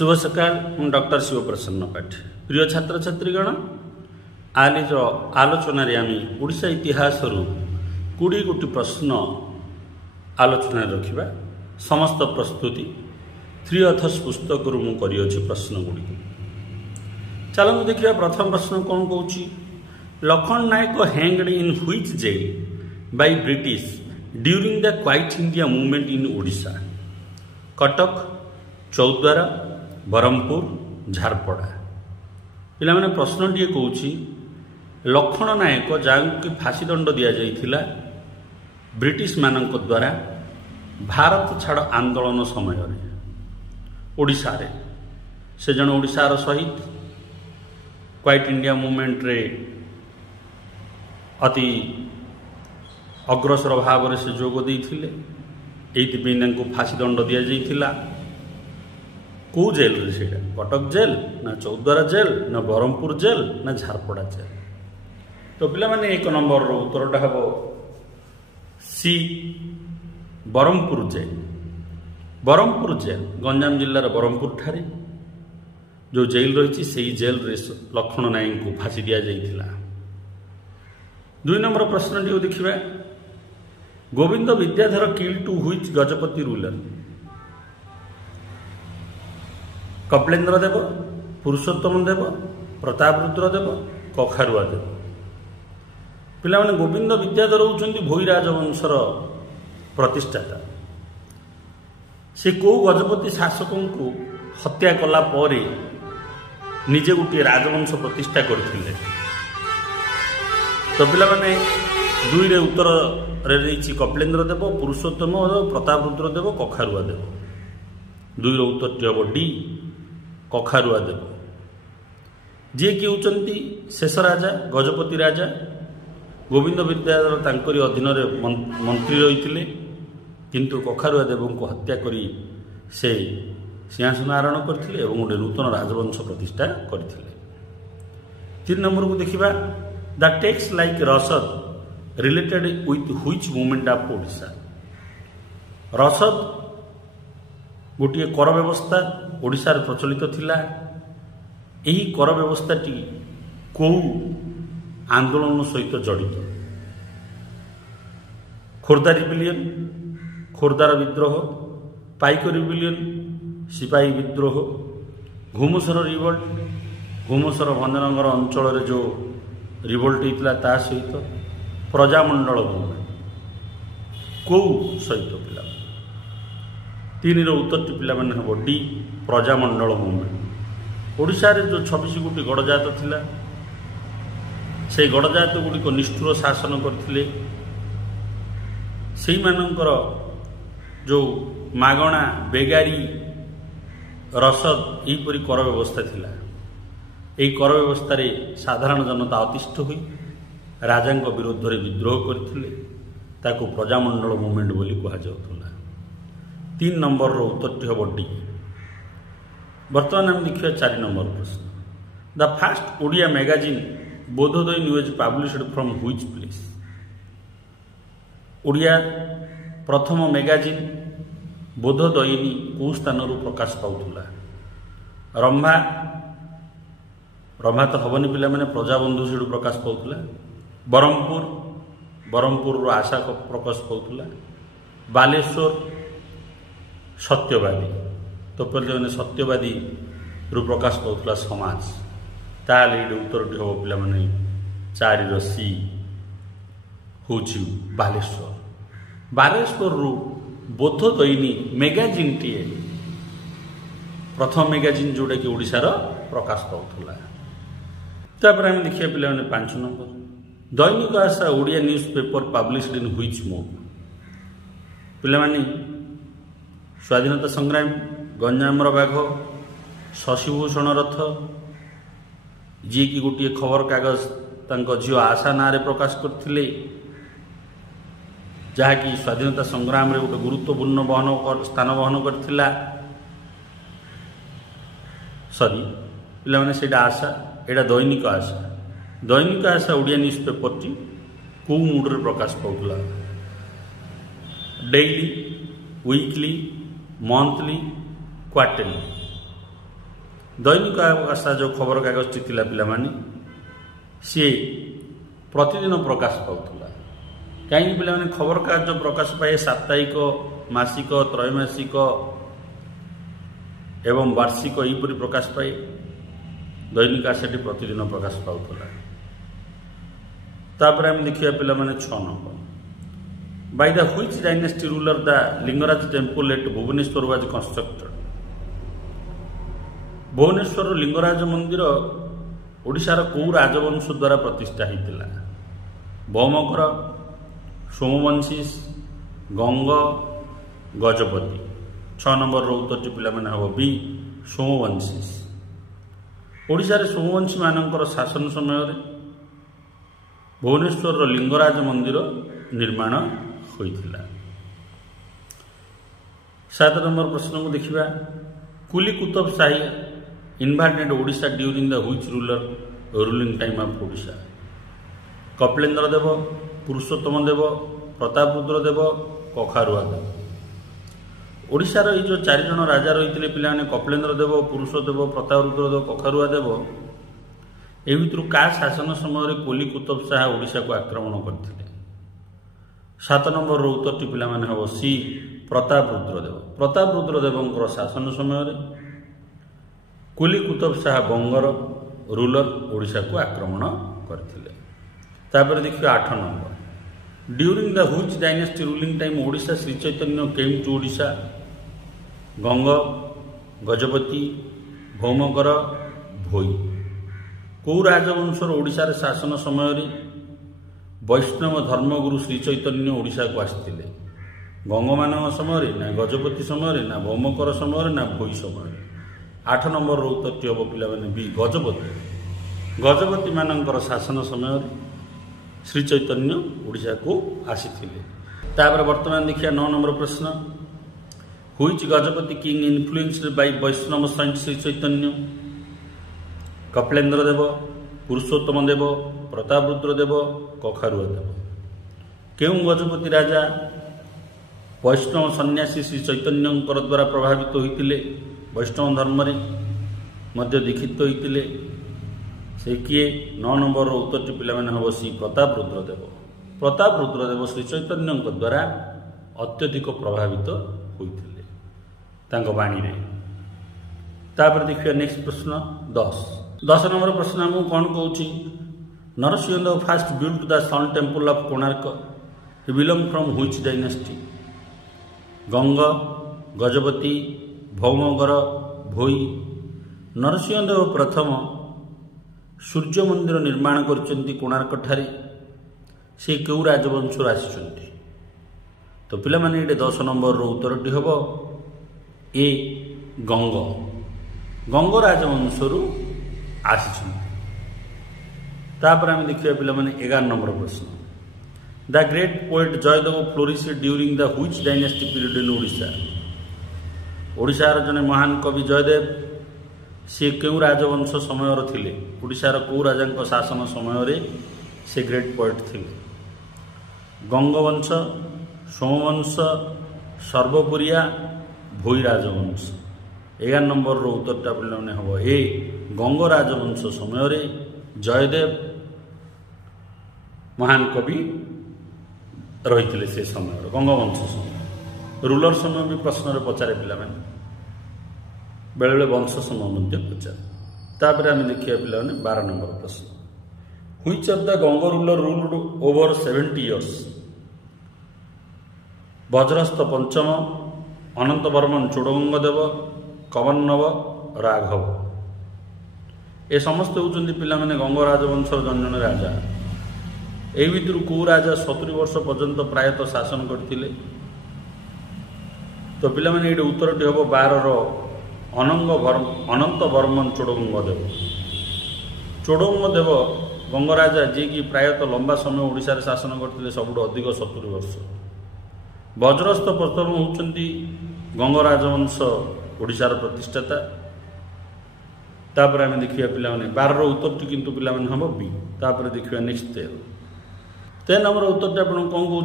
शुभ सकाल मु डॉक्टर शिवप्रसन्न पाठी प्रिय छात्र छात्रीगण आज आलोचन आम ओडिशा इतिहास 20 गोटी प्रश्न आलोचना रखा समस्त प्रस्तुति थ्री अथर्स पुस्तक मुझे प्रश्न गुड़ी चलो देखिए प्रथम प्रश्न कौन कौन Laxman Nayak hanged in which jail by British during the quit India movement in Odisha Cuttack Choudwar Berhampur Jharpada पिला माने प्रश्न टी कौची लखन नायक जहाँ फांसी दंड दि जाइथिला ब्रिटिश मानक द्वारा भारत छाड़ आंदोलन समय ओडिशा रे से जन ओडिशार शहीद क्वाइट इंडिया मूवमेंट रे अति अग्रसर भाव से जोग देइथिले एइथिपई फांसी दंड दि जाइथिला कौ जेल रे से कटक जेल ना चौद्वारा जेल ना बरहमपुर जेल ना झारपड़ा जेल तो पिला माने एक नंबर रो उत्तरटा हबो सी बरहमपुर जेल गंजाम जिल्लार बरहमपुर ठारे जो जेल रही से जेल रे लखन नायक को फांसी दि जाइथिला। 2 नंबर प्रश्न टी देखिबा Govind Vidyadhar kill to which Gajapati ruler Kapilendra Deva Purushottam Deva Prataprudra Deva Kakharua Deva पिला माने गोविंद विद्याधर होउछन्ती भोई राजवंशर प्रतिष्ठाता से को गजपति शासक को हत्या कला परे निजे गोटे राजवंश प्रतिष्ठा करथिले तो पिला माने 2 रे उत्तर रे रही कपिलेन्द्र देव पुरुषोत्तम देव प्रतापरुद्र देव कखारुआ देव 2 रो उत्तर टी हम डी कखारुआ देव जी कि होउछन्ती शेष राजा गजपति राजा गोविंद विद्याधर तांकरी अधीन मंत्री रही किंतु कखारुआ देव को हत्या करी से सिंहासन आरोहण करथिले एवं गोटे नूतन राजवंश प्रतिष्ठा करथिले। 3 नंबर को देखिबा द टेक्स्ट लाइक रसद related with which movement of Odisha रसद गोटे कर व्यवस्था ओडिशा रे प्रचलित थिला एही कर व्यवस्थाटी को आंदोलन सहित जड़ित खोर्धा रिबिलियन खोर्धार विद्रोह पाइक रिबिलियन सिपाही विद्रोह घुमुसर रिवोल्ट घुमुसर भंजनगर अंचल रे जो रिवोल्ट होता ता सहित प्रजामंडल मूवमेंट कौ सहित पिला 3 रो उत्तर टी पिला माने हम डी प्रजामंडल मूवमेंट ओडिशा रे जो 26 गोटी गड़जात थिला से गड़जात गुड़िक निष्ठुर शासन करथिले सेई मानकर जो मागणा बेगारी रसद यहीपरि कर व्यवस्था थिला एही कर व्यवस्था रे साधारण जनता अतिष्ठ हुई राजा विरुद्ध रे विद्रोह करथिले ताको प्रजामंडल मूवमेंट बोली कहा जाउथला। 3 नंबर रो उत्तर टी हम डी। वर्तमान हम देखिए 4 नंबर प्रश्न the first Odia magazine Bodhodaya news published from which place Odia प्रथम मैगजीन बोधोदयनी को स्थान प्रकाश पाउथुला रंभा तो हबनी पिला माने प्रजाबंधु से प्रकाश पाउथुला बरहमपुर रो आशा प्रकाश पाउथुला बालेश्वर सत्यवादी तो पहले मैंने सत्यवादी रु प्रकाश पाउथुला समाज ताले उत्तर टी हम पिला माने 4 रो सी होची बालेश्वर रु बोधोदयनी मैगजीन टी प्रथम मैगजीन जोटा कि ओडिशार प्रकाश पाउथुला। तापर हम देखिए पिला माने 5 number Dainik Asha Odia newspaper published in which mode पिला माने स्वाधीनता संग्राम गंजाम बाघ शशिभूषण रथ जी कि गोटे खबर कागज तांको झियो आशा ना रे प्रकाश करथिले जहाँकि स्वाधीनता संग्राम रे गोटे गुरुत्वपूर्ण स्थान बहन करथिला सॉरी पिला माने सेटा आशा एटा दैनिक Asha Odia news paper T को मूड रे प्रकाश पाउथला डेली वीकली मंथली क्वार्टरली दैनिक आशा जो खबर कागजटी थिला पिलामाने सी प्रतिदिन प्रकाश पाउथला कहीं पिलामाने खबर कागज जो प्रकाश पाए साप्ताहिक मासिक त्रैमासिक एवं वार्षिक यहीपरि प्रकाश पाए दैनिक आशाटी प्रतिदिन प्रकाश पाउथला तापर हम देखिया पिलामाने 6 number by the which dynasty ruler the Lingaraj temple at Bhubaneswar was constructed Bhubaneswar Lingaraj मंदिर ओडिशार कौ राजवंश द्वारा प्रतिष्ठा होता भौमकर सोमवंशी गंग गजपति 6 नंबर उत्तर पिला हम बी सोमवंशी ओडिशार सोमवंशी मानकर शासन समय भुवनेश्वर लिंगराज मंदिर निर्माण होता 7 नंबर प्रश्न को देखिबा कुली कुतुब शाही invaded Odisha during the which ruler ruling time of Odisha Kapilendra Deva Purushottam Deva Prataprudra Deva Kakharua देव ओडिशार ये जो 4 जन राजा रही पिलाने कपिलेन्द्र देव पुरुषोत्तम प्रतापरुद्र देव कखारुआ देव ए भितर का शासन समय कोली कुतुब शाह ओडिशा को आक्रमण करते 7 नंबर उत्तर पिला हम सी प्रतापरुद्र देव शासन समय कुली कुतुब शाह बंगर रूलर ओडिशा को आक्रमण करते देखिए 8 number during the which dynasty ruling time Odisha Shri Chaitanya came to Odisha Ganga Gajapati Bhaumakar Bhoi कौ राजवंशर ओडिशार शासन समय वैष्णव धर्मगुरु श्री चैतन्य ओडिशा को आसते गंग मान समय ना गजपति समय ना भौमकर समय ना भोई समय 8 नंबर उत्तर हम पिला बी गजपति मानकर शासन समय श्री चैतन्य ओडिशा को आसीथिले वर्तमान देखिए 9 नंबर प्रश्न which Gajapati king influenced by Vaishnav saint Shri Chaitanya Kapilendra Deva Purushottam Deva Prataprudra Deva Kakharua Deva केउं गजपति राजा वैष्णव सन्यासी श्री चैतन्य द्वारा प्रभावित होते वैष्णव धर्म मध्य दीक्षित होते से किए 9 नंबर उत्तर पिला हम सी प्रतापरुद्र देव श्री चैतन्य द्वारा अत्यधिक प्रभावित होते वाणी तापर देखिए नेक्स्ट प्रश्न 10 नंबर प्रश्न आमको कौन कहूँ Narasimha Deva first built the sun temple of Konark he belong from which dynasty Ganga Gajapati Bhaumakar Bhoi Narasimha Deva प्रथम सूर्य मंदिर निर्माण करचंती कोणार्क ठारे से क्यों राजवंश आसी तो पिला माने 10 नंबर उत्तरटी हम ए गंग राजवंश आसी आम देखिए पिला माने 11 नंबर प्रश्न the great poet Jayadeva flourish during the which dynasty period in Odisha ओडिशार जने महान कवि जयदेव सी क्यों राजवंश समय थिले ओडिशार कौ राजा शासन समय से ग्रेट पोएट थिले गंगवंश सोमवंश सर्वपुरिया भोई राजवंश 11 नंबर उत्तरटा पिलाने हम ए गंग राजवंश समय जयदेव महान कवि रही से समय गंगवंश समय रूलर समय भी प्रश्न पचारे पिला बेले बेले वंश समय पचारे आम देखिए पिला 12 नंबर प्रश्न which of the Ganga ruler ruled over 70 years Vajrahasta Panchama Ananta Varman Chodaganga देव कवन्नव राघव ए समस्त होती पिला गंग राजवंशर जन जन राजा ए भितर कौ राजा 70 वर्ष पर्यंत प्रायतः शासन करते तो पिला ये उत्तरटी हम 12 अनंत वर्मन चोड़गंग देव चोड़गंग देव गंगराजा जी की प्रायतः लंबा समय ओडिशा रे शासन करते सबुठ अधिक 70 वर्ष वज्रस्थ प्रथम होती गंग राजवंश ओडिशार प्रतिष्ठाता तापर आम देखिए पिला 12 उत्तरटी किंतु पिला हम बी तापर देखिए नेक्स्ट 13 नंबर उत्तरटी आप कौन कहूँ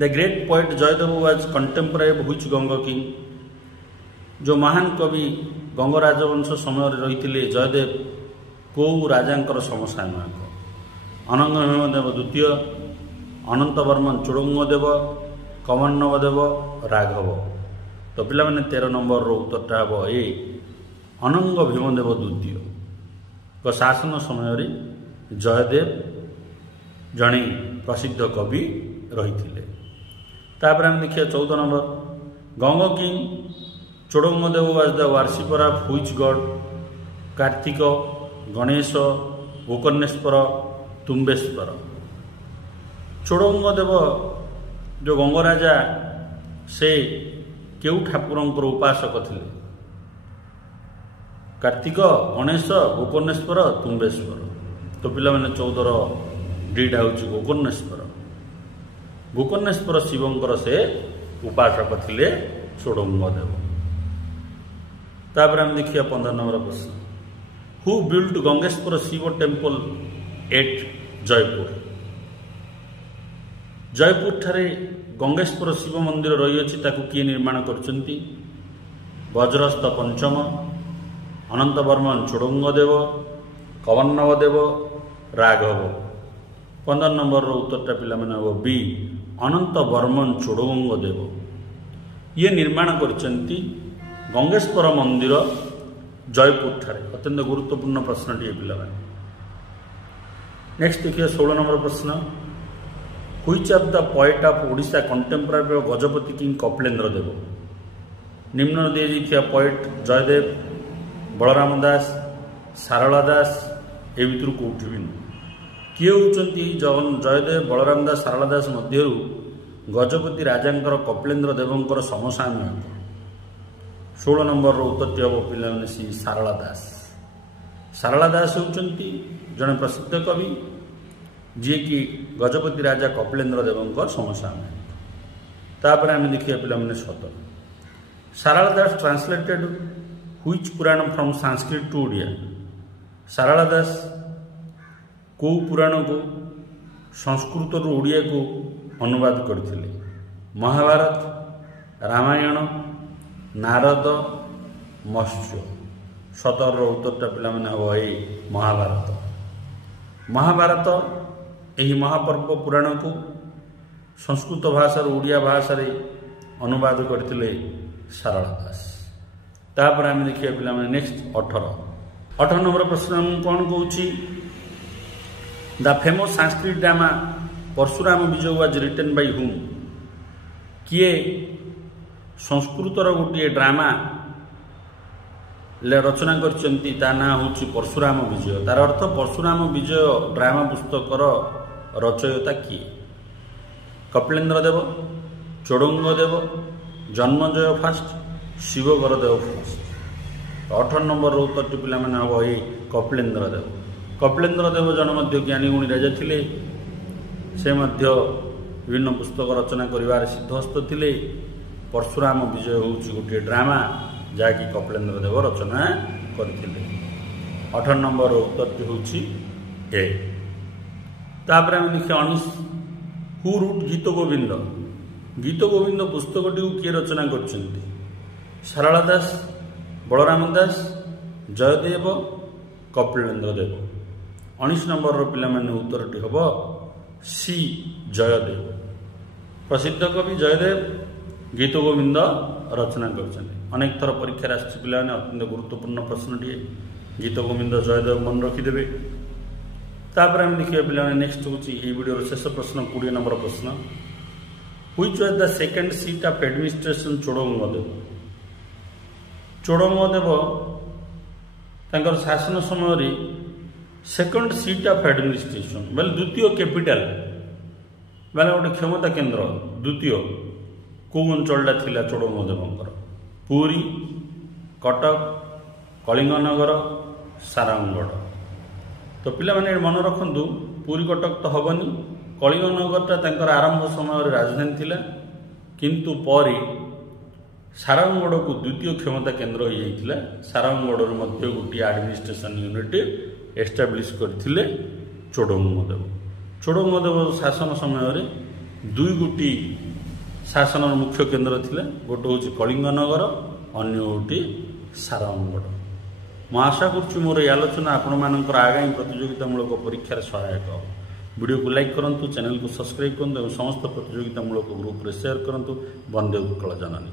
the great poet Jayadeva was contemporary which Ganga king जो महान कवि ଗଙ୍ଗ ରାଜବଂଶ ସମୟରେ ରହିଥିଲେ ଜୟଦେବ କେଉଁ ରାଜାଙ୍କର ସମସାମୟିକ? ଅନଙ୍ଗ ଭୀମଦେବ ଦ୍ୱିତୀୟ, ଅନନ୍ତ ବର୍ମନ ଚୋଡ଼ଙ୍ଗ ଦେବ, କମର୍ଣ୍ଣବ ଦେବ, ରାଘବ। ତ ପିଲାମାନେ 13 ନମ୍ବରର ଉତ୍ତରଟା ହେବ ଏ ଅନଙ୍ଗ ଭୀମଦେବ ଦ୍ୱିତୀୟଙ୍କ ଶାସନ ସମୟରେ ଜୟଦେବ ଜଣେ ପ୍ରସିଦ୍ଧ କବି ରହିଥିଲେ। ତାପରେ ଆମେ ଦେଖିବା 14 number, Ganga king Chodaganga Deva was the worshipper of which god? Kartik, Ganesh, Gokarneswar, Tumbeswar. Chodaganga Deva ଯେଉଁ ଗଙ୍ଗରାଜା ସେ କେଉଁ ଠାକୁରଙ୍କର ଉପାସକ ଥିଲେ? କାର୍ତ୍ତିକ, ଗଣେଶ, ଗୋକର୍ଣ୍ଣେଶ୍ୱର, ତୁମ୍ବେଶ୍ୱର। ତ ପିଲାମାନେ 14ର ଡିଟା ହେଉଛି ଗୋକର୍ଣ୍ଣେଶ୍ୱର। ଗୋକର୍ଣ୍ଣେଶ୍ୱର ଶିବଙ୍କର ସେ ଉପାସକ ଥିଲେ ଚୋଡ଼ଙ୍ଗ ଦେବ। ତାପରେ ଆମେ ଦେଖିବା 15 ନମ୍ବର ପ୍ରଶ୍ନ, who build Gangeswar Shiva temple at Jaipur? Jaipur ଠାରେ ଗଙ୍ଗେଶ୍ୱର ଶିବ ମନ୍ଦିର ରହିଅଛି, ତାକୁ କିଏ ନିର୍ମାଣ କରିଛନ୍ତି? ବଜ୍ରସ୍ତ ପଞ୍ଚମ, ଅନନ୍ତ ବର୍ମନ ଚୋଡ଼ଙ୍ଗ ଦେବ, କମର୍ଣ୍ଣବ ଦେବ, ରାଘବ। 15 ନମ୍ବରର ଉତ୍ତରଟା ପିଲାମାନେ ହେବ ବି ଅନନ୍ତ ବର୍ମନ ଚୋଡ଼ଙ୍ଗ ଦେବ। ଇଏ ନିର୍ମାଣ କରିଛନ୍ତି ଗଙ୍ଗେଶ୍ୱର ମନ୍ଦିର ଜୟପୁର ଠାରେ। ଅତ୍ୟନ୍ତ ଗୁରୁତ୍ୱପୂର୍ଣ୍ଣ ପ୍ରଶ୍ନଟିଏ ପିଲାମାନେ। ନେକ୍ସଟ ଦେଖିବା 16 ନମ୍ବର ପ୍ରଶ୍ନ, which of the poet of Odisha contemporary of Gajapati king Kapilendra Deva? ନିମ୍ନ ଦିଆଯାଇଥିବା ପଏଟ୍ ଜୟଦେବ, ବଳରାମ ଦାସ, ସାରଳା ଦାସ, ଏ ଭିତରୁ କେଉଁଠି ବି ନୁହେଁ। କିଏ ହେଉଛନ୍ତି ଜୟଦେବ, ବଳରାମ ଦାସ, ସାରଳା ଦାସ ମଧ୍ୟରୁ ଗଜପତି ରାଜାଙ୍କର କପିଳେନ୍ଦ୍ର ଦେବଙ୍କର ସମସାମୟିକ? 16 ନମ୍ବରର ଉତ୍ତରଟି ହେବ ପିଲାମାନେ ଶ୍ରୀ ସାରଳା ଦାସ। ସାରଳା ଦାସ ହେଉଛନ୍ତି ଜଣେ ପ୍ରସିଦ୍ଧ କବି ଯିଏକି ଗଜପତି ରାଜା କପିଳେନ୍ଦ୍ର ଦେବଙ୍କ ସମସାମୟିକ। ତାପରେ ଆମେ ଦେଖିବା ପିଲାମାନେ 17, ସାରଳା ଦାସ ଟ୍ରାନ୍ସଲେଟେଡ୍ ହୁଇଚ୍ ପୁରାଣ ଫ୍ରମ୍ ସାଂସ୍କ୍ରିଟ ଟୁ ଓଡ଼ିଆ? ସାରଳା ଦାସ କେଉଁ ପୁରାଣକୁ ସଂସ୍କୃତରୁ ଓଡ଼ିଆକୁ ଅନୁବାଦ କରିଥିଲେ? ମହାଭାରତ, ରାମାୟଣ, ନାରଦ, ମତ୍ସ୍ୟ। 17ର ଉତ୍ତରଟା ପିଲାମାନେ ହେବ ଏଇ ମହାଭାରତ। ମହାଭାରତ ଏହି ମହାପର୍ବ ପୁରାଣକୁ ସଂସ୍କୃତ ଭାଷାରୁ ଓଡ଼ିଆ ଭାଷାରେ ଅନୁବାଦ କରିଥିଲେ ସାରଳା ଦାସ। ତାପରେ ଆମେ ଦେଖିବା ପିଲାମାନେ ନେକ୍ସଟ 18 ନମ୍ବର ପ୍ରଶ୍ନ ମୁଁ କ'ଣ କହୁଛି, the famous Sanskrit drama Parashuram Vijay was written by whom? କିଏ ସଂସ୍କୃତର ଗୋଟିଏ ଡ୍ରାମା ରଚନା କରିଛନ୍ତି, ତା ନାଁ ହେଉଛି ପରଶୁରାମ ବିଜୟ। ତାର ଅର୍ଥ ପରଶୁରାମ ବିଜୟ ଡ୍ରାମା ପୁସ୍ତକର ରଚୟିତା କିଏ? କପିଳେନ୍ଦ୍ର ଦେବ, ଚୋଡ଼ଙ୍ଗ ଦେବ, ଜନ୍ମଜୟ ଫାଷ୍ଟ, ଶିବବର ଦେବ ଫାଷ୍ଟ। 18 ନମ୍ବରର ଉତ୍ତରଟି ପିଲାମାନେ ହେବ ଏଇ କପିଳେନ୍ଦ୍ର ଦେବ। କପିଳେନ୍ଦ୍ର ଦେବ ଜଣେ ମଧ୍ୟ ଜ୍ଞାନୀ ଗୁଣୀ ରାଜା ଥିଲେ। ସେ ମଧ୍ୟ ବିଭିନ୍ନ ପୁସ୍ତକ ରଚନା କରିବାରେ ସିଦ୍ଧହସ୍ତ ଥିଲେ। ପରଶୁରାମ ବିଜୟ ହେଉଛି ଗୋଟିଏ ଡ୍ରାମା ଯାହାକି କପିଳେନ୍ଦ୍ର ଦେବ ରଚନା କରିଥିଲେ। 18 ନମ୍ବରର ଉତ୍ତରଟି ହେଉଛି ଏ। ତାପରେ ଆମେ ଦେଖିବା 19, ହୁ ରୁଟ୍ ଗୀତ ଗୋବିନ୍ଦ? ଗୀତ ଗୋବିନ୍ଦ ପୁସ୍ତକଟିକୁ କିଏ ରଚନା କରିଛନ୍ତି? ସାରଳା ଦାସ, ବଳରାମ ଦାସ, ଜୟଦେବ, କପିଳେନ୍ଦ୍ର ଦେବ। 19 ନମ୍ବରର ପିଲାମାନେ ଉତ୍ତରଟି ହେବ ସି ଜୟଦେବ। ପ୍ରସିଦ୍ଧ କବି ଜୟଦେବ ଗୀତ ଗୋବିନ୍ଦ ରଚନା କରିଛନ୍ତି। ଅନେକ ଥର ପରୀକ୍ଷାରେ ଆସିଛି ପିଲାମାନେ, ଅତ୍ୟନ୍ତ ଗୁରୁତ୍ୱପୂର୍ଣ୍ଣ ପ୍ରଶ୍ନଟିଏ। ଗୀତ ଗୋବିନ୍ଦ ଜୟଦେବ ମନେ ରଖିଦେବେ। ତାପରେ ଆମେ ଦେଖିବା ପିଲାମାନେ ନେକ୍ସଟ ହେଉଛି ଏହି ଭିଡ଼ିଓର ଶେଷ ପ୍ରଶ୍ନ, 20 ନମ୍ବର ପ୍ରଶ୍ନ, which was the second seat of administration Chodaganga Deva? Chodaganga Deva ତାଙ୍କର ଶାସନ ସମୟରେ ସେକେଣ୍ଡ ସିଟ୍ ଅଫ୍ ଆଡମିନିଷ୍ଟ୍ରେସନ ବୋଲେ ଦ୍ୱିତୀୟ କ୍ୟାପିଟାଲ ମାନେ ଗୋଟେ କ୍ଷମତା କେନ୍ଦ୍ର ଦ୍ୱିତୀୟ କେଉଁ ଅଞ୍ଚଳଟା ଥିଲା ଚୋଡ଼ଙ୍ଗ ଦେବଙ୍କର? ପୁରୀ, କଟକ, କଳିଙ୍ଗନଗର, ସାରଙ୍ଗଗଡ଼। ତ ପିଲାମାନେ ମନେ ରଖନ୍ତୁ, ପୁରୀ କଟକ ତ ହେବନି, କଳିଙ୍ଗନଗରଟା ତାଙ୍କର ଆରମ୍ଭ ସମୟରେ ରାଜଧାନୀ ଥିଲା, କିନ୍ତୁ ପରେ ସାରଙ୍ଗଗଡ଼କୁ ଦ୍ୱିତୀୟ କ୍ଷମତା କେନ୍ଦ୍ର ହୋଇଯାଇଥିଲା। ସାରଙ୍ଗଗଡ଼ରୁ ମଧ୍ୟ ଗୋଟିଏ ଆଡମିନିଷ୍ଟ୍ରେସନ ୟୁନିଟ୍ ଏଷ୍ଟାବ୍ଲିଶ କରିଥିଲେ ଚୋଡ଼ଙ୍ଗ ଦେବ। ଚୋଡ଼ଙ୍ଗ ଦେବ ଶାସନ ସମୟରେ ଦୁଇ ଗୋଟି ଶାସନର ମୁଖ୍ୟ କେନ୍ଦ୍ର ଥିଲା, ଗୋଟେ ହେଉଛି କଳିଙ୍ଗନଗର, ଅନ୍ୟ ହେଉଛି ସାର ଅଙ୍ଗଡ଼। ମୁଁ ଆଶା କରୁଛି ମୋର ଏହି ଆଲୋଚନା ଆପଣମାନଙ୍କର ଆଗାମୀ ପ୍ରତିଯୋଗିତାମୂଳକ ପରୀକ୍ଷାରେ ସହାୟକ ହେବ। ଭିଡ଼ିଓକୁ ଲାଇକ୍ କରନ୍ତୁ, ଚ୍ୟାନେଲକୁ ସବସ୍କ୍ରାଇବ୍ କରନ୍ତୁ ଏବଂ ସମସ୍ତ ପ୍ରତିଯୋଗିତାମୂଳକ ଗ୍ରୁପରେ ସେୟାର କରନ୍ତୁ। ବନ୍ଦେ ଉତ୍କଳ ଜନନୀ।